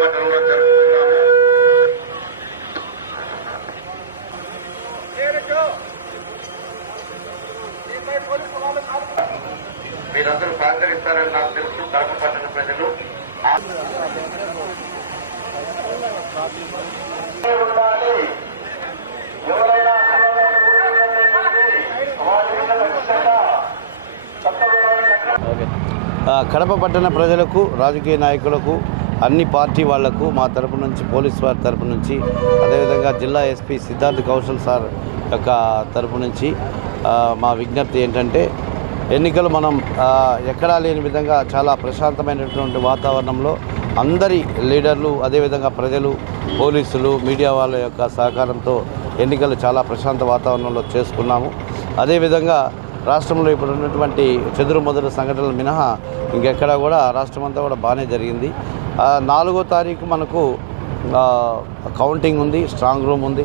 పట్టణంలో జరుపుకుంటాము. మీరందరూ సహకరిస్తారని నాకు తెలుసు. కడప పట్టణ ప్రజలు ఎవరైనా కడప పట్టణ ప్రజలకు, రాజకీయ నాయకులకు, అన్ని పార్టీ వాళ్లకు మా తరపు నుంచి, పోలీసు వారి తరపు నుంచి, అదేవిధంగా జిల్లా ఎస్పీ సిద్ధార్థ్ కౌశల్ సార్ యొక్క తరపు నుంచి మా విజ్ఞప్తి ఏంటంటే, ఎన్నికలు మనం ఎక్కడా లేని విధంగా చాలా ప్రశాంతమైనటువంటి వాతావరణంలో అందరి లీడర్లు, అదేవిధంగా ప్రజలు, పోలీసులు, మీడియా వాళ్ళ యొక్క సహకారంతో ఎన్నికలు చాలా ప్రశాంత వాతావరణంలో చేసుకున్నాము. అదేవిధంగా రాష్ట్రంలో ఇప్పుడు ఉన్నటువంటి చెదురుమదురు సంఘటనలు మినహా ఇంకెక్కడా కూడా రాష్ట్రం అంతా కూడా బాగానే జరిగింది. 4వ తారీఖు మనకు కౌంటింగ్ ఉంది, స్ట్రాంగ్ రూమ్ ఉంది.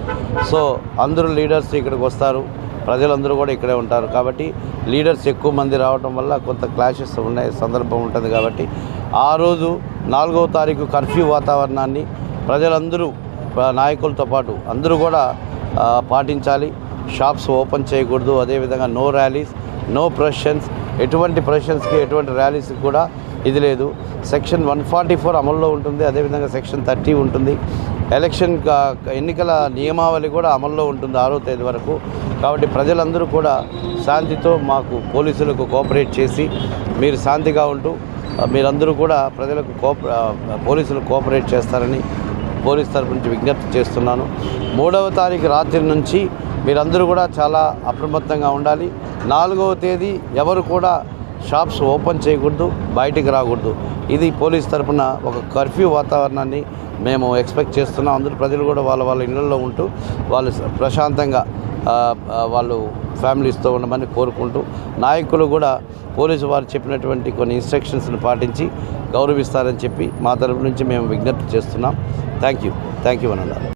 సో అందరూ లీడర్స్ ఇక్కడికి వస్తారు, ప్రజలందరూ కూడా ఇక్కడే ఉంటారు. కాబట్టి లీడర్స్ ఎక్కువ మంది రావడం వల్ల కొంత క్లాషెస్ ఉండే సందర్భం ఉంటుంది. కాబట్టి ఆ రోజు 4వ తారీఖు కర్ఫ్యూ వాతావరణాన్ని ప్రజలందరూ, నాయకులతో పాటు అందరూ కూడా పాటించాలి. షాప్స్ ఓపెన్ చేయకూడదు. అదేవిధంగా నో ర్యాలీస్, నో ప్రొసెషన్స్, ఎటువంటి ప్రొసెషన్స్కి, ఎటువంటి ర్యాలీస్కి కూడా ఇది లేదు. సెక్షన్ 144 అమల్లో ఉంటుంది. అదేవిధంగా సెక్షన్ 30 ఉంటుంది. ఎన్నికల నియమావళి కూడా అమల్లో ఉంటుంది 6వ తేదీ వరకు. కాబట్టి ప్రజలందరూ కూడా శాంతితో మాకు, పోలీసులకు కోఆపరేట్ చేసి మీరు శాంతిగా ఉంటూ మీరందరూ కూడా ప్రజలకు పోలీసులకు కోఆపరేట్ చేస్తారని పోలీస్ తరపు నుంచి విజ్ఞప్తి చేస్తున్నాను. 3వ తారీఖు రాత్రి నుంచి మీరందరూ కూడా చాలా అప్రమత్తంగా ఉండాలి. 4వ తేదీ ఎవరు కూడా షాప్స్ ఓపెన్ చేయకూడదు, బయటికి రాకూడదు. ఇది పోలీస్ తరఫున ఒక కర్ఫ్యూ వాతావరణాన్ని మేము ఎక్స్పెక్ట్ చేస్తున్నాం. అందరూ ప్రజలు కూడా వాళ్ళ ఇళ్లలో ఉంటూ వాళ్ళు ప్రశాంతంగా వాళ్ళు ఫ్యామిలీస్తో ఉండమని కోరుకుంటూ, నాయకులు కూడా పోలీసు వారు చెప్పినటువంటి కొన్ని ఇన్స్ట్రక్షన్స్ని పాటించి గౌరవిస్తారని చెప్పి మా తరపు నుంచి మేము విజ్ఞప్తి చేస్తున్నాం. థ్యాంక్ యూ అన్నారు.